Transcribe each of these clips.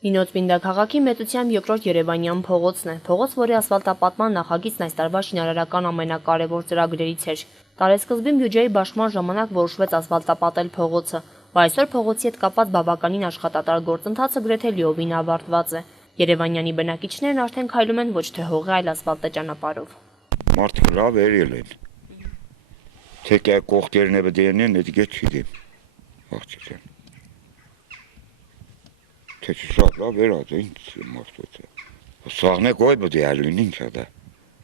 Հինոց-Պինդա քաղաքի մեծությամբ երկրորդ Երևանյան փողոցն է։ Փողոց, որի ասֆալտապատման նախագիծն այս տարվա շինարարական ամենակարևոր ծրագրերից էր։ Տարեսկզբին բյուջեի բաշխման ժամանակ որոշվեց ասֆալտապատել փողոցը, բայց այսօր փողոցի հետ կապված բավականին աշխատատար գործընթացը գրեթե լիովին ավարտված է։ Երևանյանի բնակիչներն արդեն քայլում են ոչ թե հողի, այլ ասֆալտե ճանապարհով։ Մարդիկ լավ երել են։ Թե կողքերն է բդերնեն, դա չգիտեմ։ Աղջիկան։ Թե շատ լավ երած է, ինչ մարդոց է։ Սաղն է գոյ բդի ալին, ինչ է դա։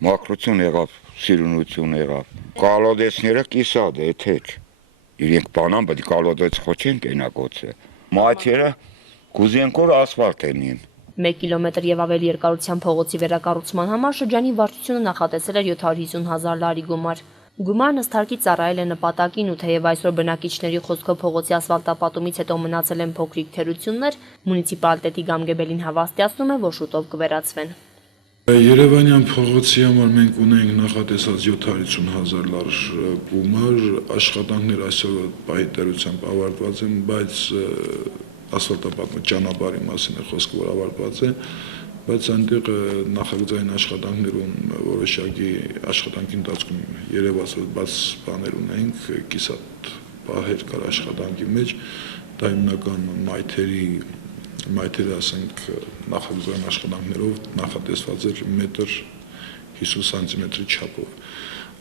Մակրություն եղավ, սիրունություն եղավ։ Կալոդեսները կիսատ է, թեչ։ Իրենք բանան բդի կալոդեց խոչենք ենագոց է։ Մայթերը կուզենք որ ասվալտ ենին։ 1 կիլոմետր եւ ավելի երկարության փողոցի վերակառուցման համար շրջանի վարչությունը նախատեսել էր 750,000 լարի գումար։ Գումարն ըստ հարկի ծառայել է նպատակին ու թեև այսօր բնակիչների խոսքով փողոցի ասֆալտապատումից հետո մնացել են փոքրիկ թերություններ, մունիցիպալիտետի Գամգեբելին հավաստիացնում է, որ շուտով կվերացվեն։ Երևանյան փողոցի համար մենք ունենք նախատեսած 750,000 լար գումար, աշխատանքներ այսօր պահի տերությամբ ավարտված են, բայց ասֆալտապատման ճանապարհի մասին է խոսքը, որ ավարտված է, բայց այնտեղ նախագծային աշխատանքներում որոշակի աշխատանքի ընթացքում երևաց բաց բաներ ունենք, կիսատ պահեր կար աշխատանքի մեջ, դա հիմնական մայթերի ասենք նախագծային աշխատանքներով նախատեսված էր 1.50 սանտիմետրի չափով։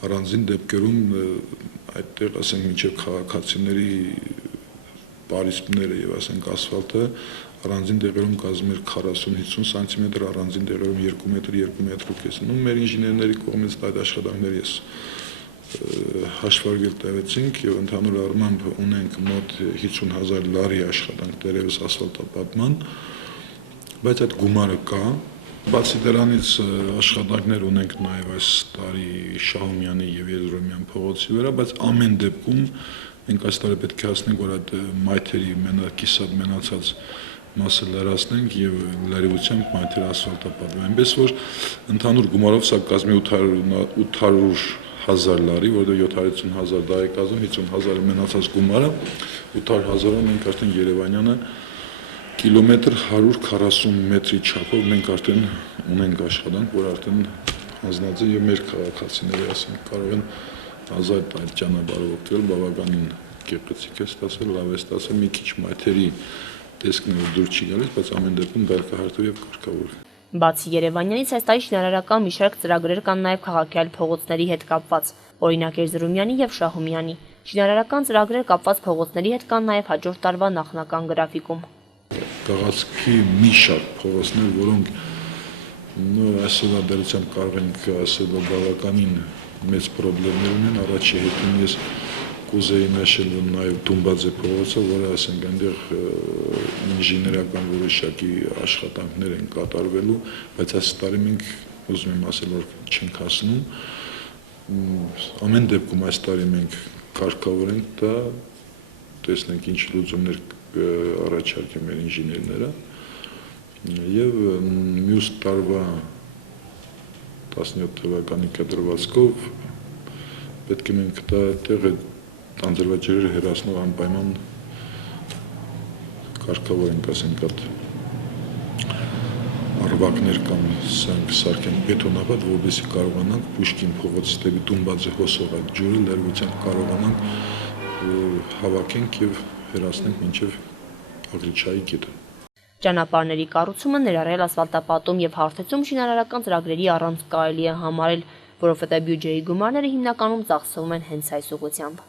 Առանձին դեպքերում այդտեղ ասենք մինչև քաղաքացիների պարիսպները եւ ասենք ասֆալտը առանձին տեղերում կազմում էր 40-50 սանտիմետր, առանձին տեղերում 2 մետր, 2 մետր ու կես։ Մեր ինժեներների կողմից այդ աշխատանքները ես հաշվարկել տևեցինք եւ ընդհանուր առմամբ ունենք մոտ 50,000 լարի աշխատանք դերևս ասֆալտապատման, բայց այդ գումարը կա։ Բացի դրանից աշխատանքներ ունենք նաեւ այս տարի Շահումյանի եւ Եզրոմյան փողոցի վրա, բայց ամեն դեպքում մենք այս տարի պետք է հասնենք, որ այդ մայթերի կիսատ մնացած մասը լրացնենք եւ լրիվությամբ մայթերը ասֆալտապատվեն։ Այնպես որ ընդհանուր գումարով սա կազմի 800,000 լարի, որտեղ 750,000 դա է կազմում, 50,000-ը մնացած գումարը, 800,000-ը մենք արդեն Երևանյանը կիլոմետր 140 մետրի չափով մենք արդեն ունենք աշխատանք, որ արդեն հանձնած է եւ մեր քաղաքացիները ասենք կարող են ազատ այդ ճանապարհով օգտվել, բավականին գեղեցիկ է ստացել, լավ է ստացել, մի քիչ մայթերի տեսքները դուր չի գալիս, բայց ամեն դեպքում դարկահարթով եւ կարգավոր։ Բացի Երևանյանից այս տարի շինարարական մի շարք ծրագրեր կան նաև քաղաքի այլ փողոցների հետ կապված, օրինակ Երզրումյանի եւ Շահումյանի։ Շինարարական ծրագրեր կապված փողոցների հետ կան նաև հաջորդ տարվա նախնական գրաֆիկում։ Քաղաքի մի շարք փողոցներ, որոնք այսօր դերությամբ կարող ենք ասել, որ բավականին մեծ խնդիրներ ունեն, առաջի հետին ես կուզեի նշել նաև Դումբաձե փողոցը, որը ասենք այնտեղ ինժեներական որոշակի աշխատանքներ են կատարվելու, բայց այս տարի մենք ուզում եմ ասել, որ չենք հասնում։ Ամեն դեպքում այս տարի մենք կարգավորենք դա, տեսնենք ինչ լուծումներ առաջարկեն մեր ինժեներները եւ մյուս տարվա 17 թվականի կտրվածքով պետք է մենք դա տեղը տանձրվաճերերը հեռացնող անպայման կարգավորենք, ասենք այդ արվակներ կամ սարքենք բետոնապատ, որպեսզի կարողանանք Պուշկին փողոցից դեպի Դումբաձե հոսող այդ ջուրը լրիվությամբ կարողանանք հավաքենք եւ հեռացնենք մինչեւ Ագրիչայի գետը։ Ճանապարհների կառուցումը ներառել ասֆալտապատում եւ հարթեցում շինարարական ծրագրերի առանց կարելի է համարել, որովհետեւ բյուջեի գումարները հիմնականում ծախսվում են հենց այս ուղղությամբ։